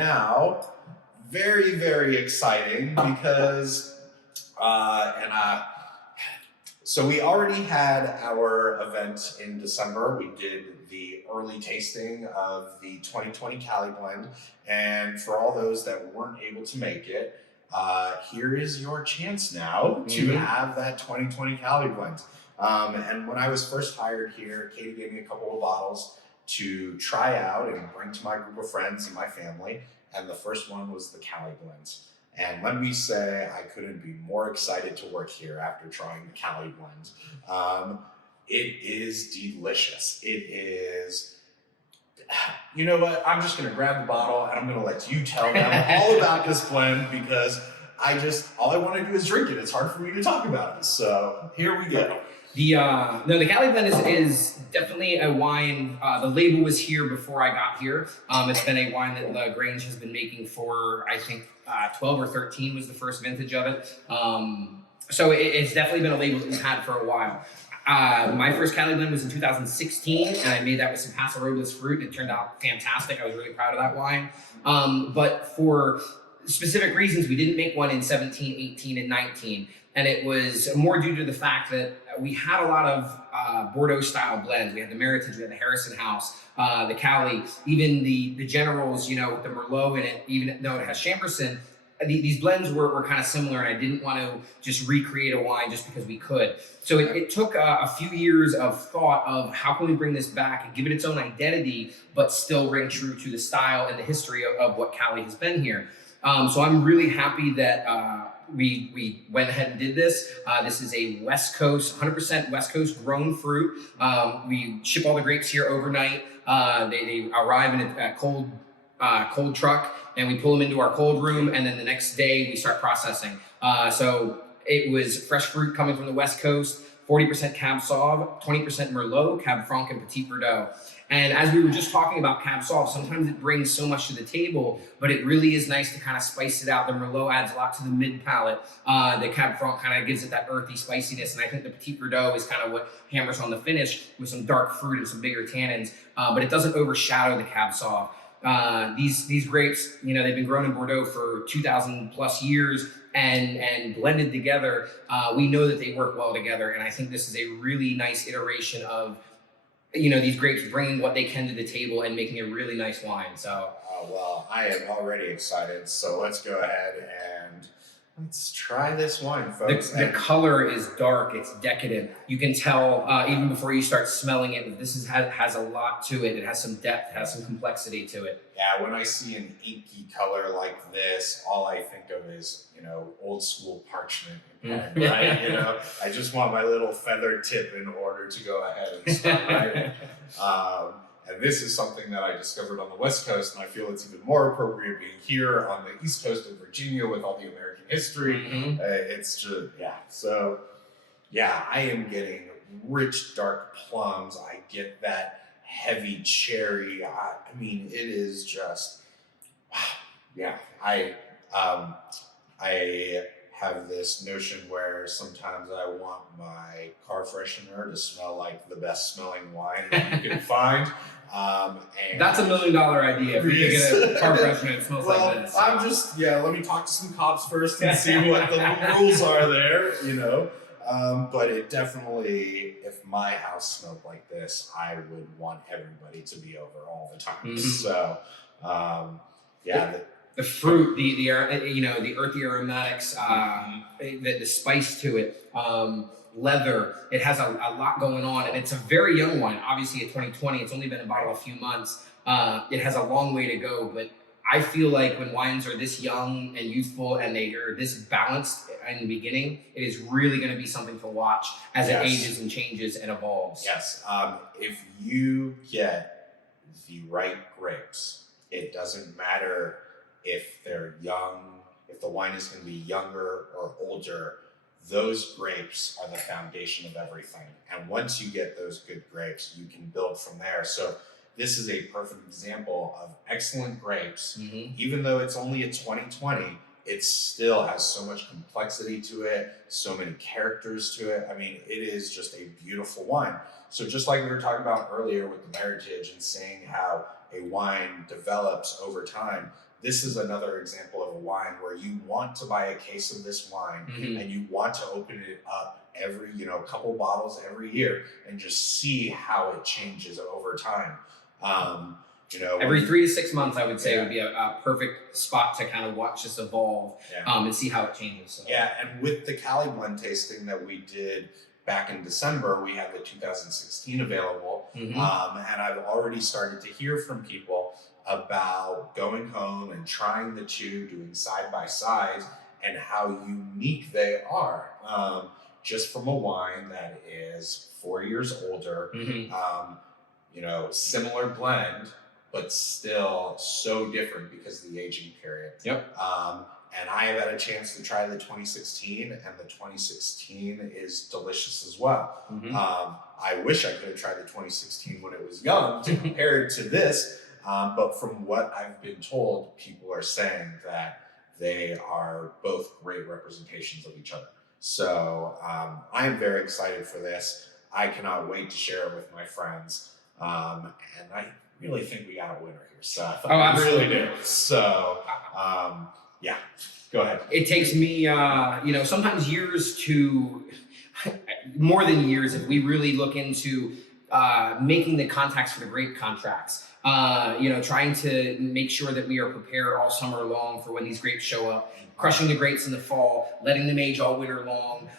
now, very, very exciting because, so we already had our event in December. We did the early tasting of the 2020 Cali blend. And for all those that weren't able to make it, here is your chance now to have that 2020 Cali blend. And when I was first hired here, Katie gave me a couple of bottles to try out and bring to my group of friends and my family. And the first one was the Cali blends. And let me say, I couldn't be more excited to work here after trying the Cali blend. It is delicious. It is, you know what? I'm just gonna grab the bottle and I'm gonna let you tell them all about this blend because all I wanna do is drink it. It's hard for me to talk about it. So here we go. The Cali blend is definitely a wine. The label was here before I got here. It's been a wine that Grange has been making for, I think, 12 or 13 was the first vintage of it. So it's definitely been a label that we've had for a while. My first Cali blend was in 2016, and I made that with some Paso Robles fruit, and it turned out fantastic. I was really proud of that wine. But for specific reasons, we didn't make one in 17, 18, and 19. And it was more due to the fact that we had a lot of Bordeaux Style blends. We had the Meritage, we had the Harrison House, the Cali, even the Generals, you know, with the Merlot in it, even though it has Chamberson. These blends were kind of similar, and I didn't want to just recreate a wine just because we could. So it took a few years of thought of how can we bring this back and give it its own identity, but still ring true to the style and the history of what Cali has been here. So I'm really happy that we went ahead and did this. This is a West Coast, 100% West Coast grown fruit. We ship all the grapes here overnight. They arrive in a cold truck, and we pull them into our cold room, and then the next day we start processing. So it was fresh fruit coming from the West Coast, 40% Cab Sauv, 20% Merlot, Cab Franc, and Petit Verdot. And as we were just talking about Cab Sauv, sometimes it brings so much to the table, but it really is nice to kind of spice it out. The Merlot adds a lot to the mid palate. The Cab Franc kind of gives it that earthy spiciness, and I think the Petit Verdot is kind of what hammers on the finish with some dark fruit and some bigger tannins, but it doesn't overshadow the Cab Sauv. These grapes, you know, they've been grown in Bordeaux for 2,000 plus years and blended together. We know that they work well together, and I think this is a really nice iteration of, you know, these grapes bringing what they can to the table and making a really nice wine. So, well, I am already excited. So let's go ahead and let's try this wine, folks. The color is dark. It's decadent. You can tell even before you start smelling it. This has a lot to it. It has some depth. It has some complexity to it. Yeah, when I see an inky color like this, all I think of is, you know, old school parchment, right? You know, I just want my little feather tip in order to go ahead and start writing. And this is something that I discovered on the West Coast, and I feel it's even more appropriate being here on the East Coast of Virginia with all the American history. It's just, yeah. So, yeah, I am getting rich, dark plums. I get that heavy cherry. I mean, it is just, wow. Yeah. I have this notion where sometimes I want my car freshener to smell like the best smelling wine that you can find. And that's $1 million idea. If you get a car freshener that smells like this. I'm just, let me talk to some cops first and see what the rules are there, you know. But it definitely, if my house smelled like this, I would want everybody to be over all the time. So, the fruit, the you know, the earthy aromatics, the spice to it, leather. It has a lot going on, and it's a very young wine. Obviously, at 2020, it's only been in bottle a few months. It has a long way to go, but I feel like when wines are this young and youthful and they are this balanced in the beginning, it is really going to be something to watch as it ages and changes and evolves. Yes. If you get the right grapes, it doesn't matter if they're young, if the wine is going to be younger or older, those grapes are the foundation of everything. And once you get those good grapes, you can build from there. So this is a perfect example of excellent grapes. Even though it's only a 2020, it still has so much complexity to it, so many characters to it. I mean, it is just a beautiful wine. So just like we were talking about earlier with the Meritage and seeing how a wine develops over time, this is another example of a wine where you want to buy a case of this wine and you want to open it up every, couple bottles every year and just see how it changes over time. Every 3 to 6 months, I would say would be a perfect spot to kind of watch this evolve and see how it changes. So. Yeah, and with the Cali blend tasting that we did back in December, we had the 2016 available, and I've already started to hear from people about going home and trying the two, doing side by side, and how unique they are. Just from a wine that is 4 years older, similar blend, but still so different because of the aging period. Yep. And I have had a chance to try the 2016, and the 2016 is delicious as well. I wish I could have tried the 2016 when it was young to compare it to this, but from what I've been told, people are saying that they are both great representations of each other. So I am very excited for this. I cannot wait to share it with my friends, and I really think we got a winner here. So I really do. So. Yeah, go ahead. It takes me, sometimes years to, more than years, if we really look into making the contacts for the grape contracts. Trying to make sure that we are prepared all summer long for when these grapes show up, crushing the grapes in the fall, letting them age all winter long,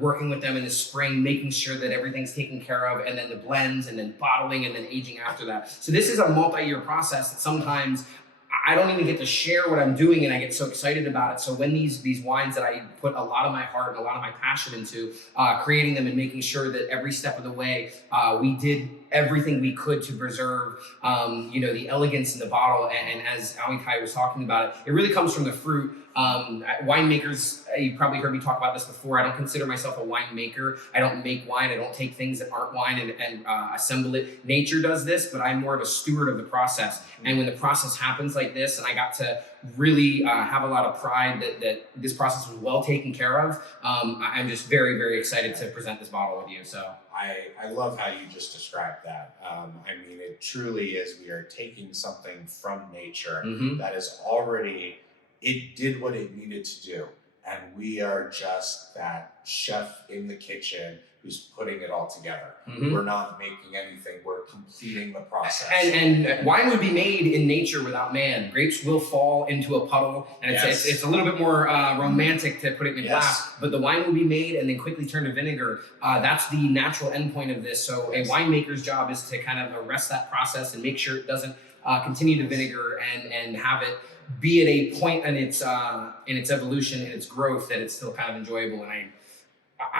working with them in the spring, making sure that everything's taken care of, and then the blends, and then bottling, and then aging after that. So this is a multi-year process that sometimes I don't even get to share what I'm doing, and I get so excited about it. So when these wines that I put a lot of my heart and a lot of my passion into creating them and making sure that every step of the way we did everything we could to preserve, the elegance in the bottle. And as Amikai was talking about it, it really comes from the fruit. Winemakers, you probably heard me talk about this before. I don't consider myself a winemaker. I don't make wine. I don't take things that aren't wine and assemble it. Nature does this, but I'm more of a steward of the process. And when the process happens like this, and I got to really have a lot of pride that this process was well taken care of, I'm just very, very excited to present this bottle with you. So I love how you just described that. It truly is. We are taking something from nature that is already, it did what it needed to do. And we are just that chef in the kitchen who's putting it all together. We're not making anything, we're completing the process. And wine would be made in nature without man. Grapes will fall into a puddle, and it's a little bit more romantic to put it in glass, but the wine will be made and then quickly turn to vinegar. That's the natural endpoint of this. So a winemaker's job is to kind of arrest that process and make sure it doesn't continue to vinegar and have it be at a point in its evolution and its growth that it's still kind of enjoyable. And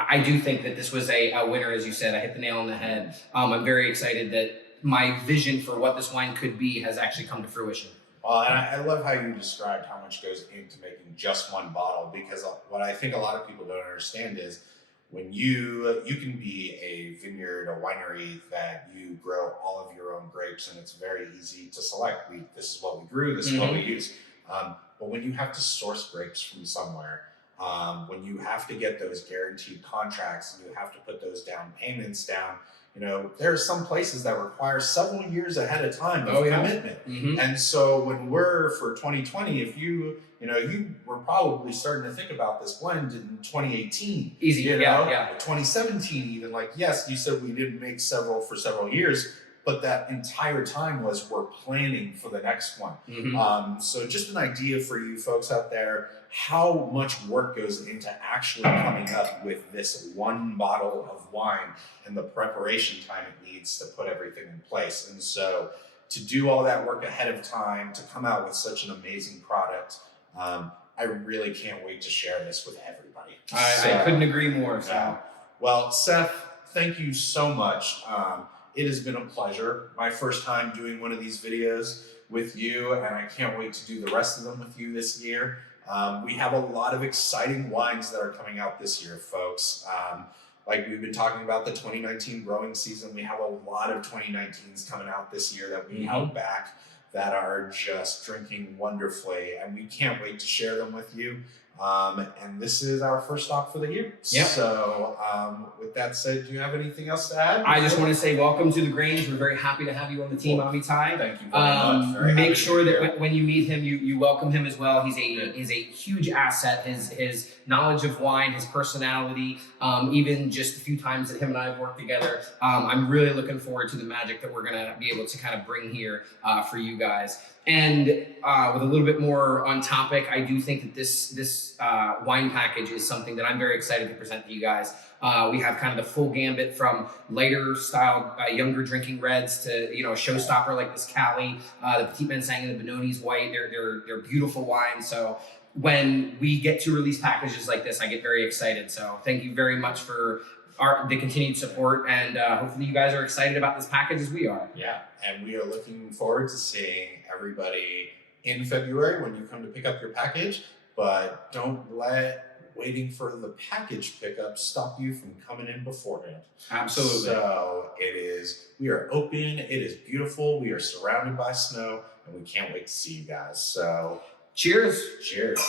I do think that this was a winner, as you said. I hit the nail on the head. I'm very excited that my vision for what this wine could be has actually come to fruition. Well, and I love how you described how much goes into making just one bottle, because what I think a lot of people don't understand is when you can be a vineyard, a winery that you grow all of your own grapes, and it's very easy to select. This is what we grew, this is what we use. But when you have to source grapes from somewhere, when you have to get those guaranteed contracts and you have to put those down payments down, there are some places that require several years ahead of time of commitment. And so when we're for 2020, if you were probably starting to think about this blend in 2018, easy, 2017 even, yes, you said we didn't make several for several years, but that entire time was we're planning for the next one. So just an idea for you folks out there, how much work goes into actually coming up with this one bottle of wine and the preparation time it needs to put everything in place. And so to do all that work ahead of time, to come out with such an amazing product, I really can't wait to share this with everybody. I couldn't agree more. So. Well, Seth, thank you so much. It has been a pleasure. My first time doing one of these videos with you, and I can't wait to do the rest of them with you this year. We have a lot of exciting wines that are coming out this year, folks. Like we've been talking about the 2019 growing season, we have a lot of 2019s coming out this year that we held back that are just drinking wonderfully, and we can't wait to share them with you. And this is our first stop for the year. Yep. So with that said, do you have anything else to add? I just want to say welcome to the Grange. We're very happy to have you on the team, Amitai. Thank you very much. Very happy Make to sure be that here. when you meet him, you welcome him as well. He's a huge asset. His knowledge of wine, his personality, even just a few times that him and I have worked together. I'm really looking forward to the magic that we're gonna be able to kind of bring here for you guys. And with a little bit more on topic, I do think that this wine package is something that I'm very excited to present to you guys. We have kind of the full gambit from lighter style, younger drinking reds to a showstopper like this Cali, the Petit Manseng and the Benoni's white. They're beautiful wines. So when we get to release packages like this, I get very excited. So thank you very much for the continued support, and hopefully you guys are excited about this package as we are. Yeah, and we are looking forward to seeing everybody in February when you come to pick up your package, but don't let waiting for the package pickup stop you from coming in beforehand. Absolutely. So we are open, it is beautiful, we are surrounded by snow, and we can't wait to see you guys. So Cheers. cheers.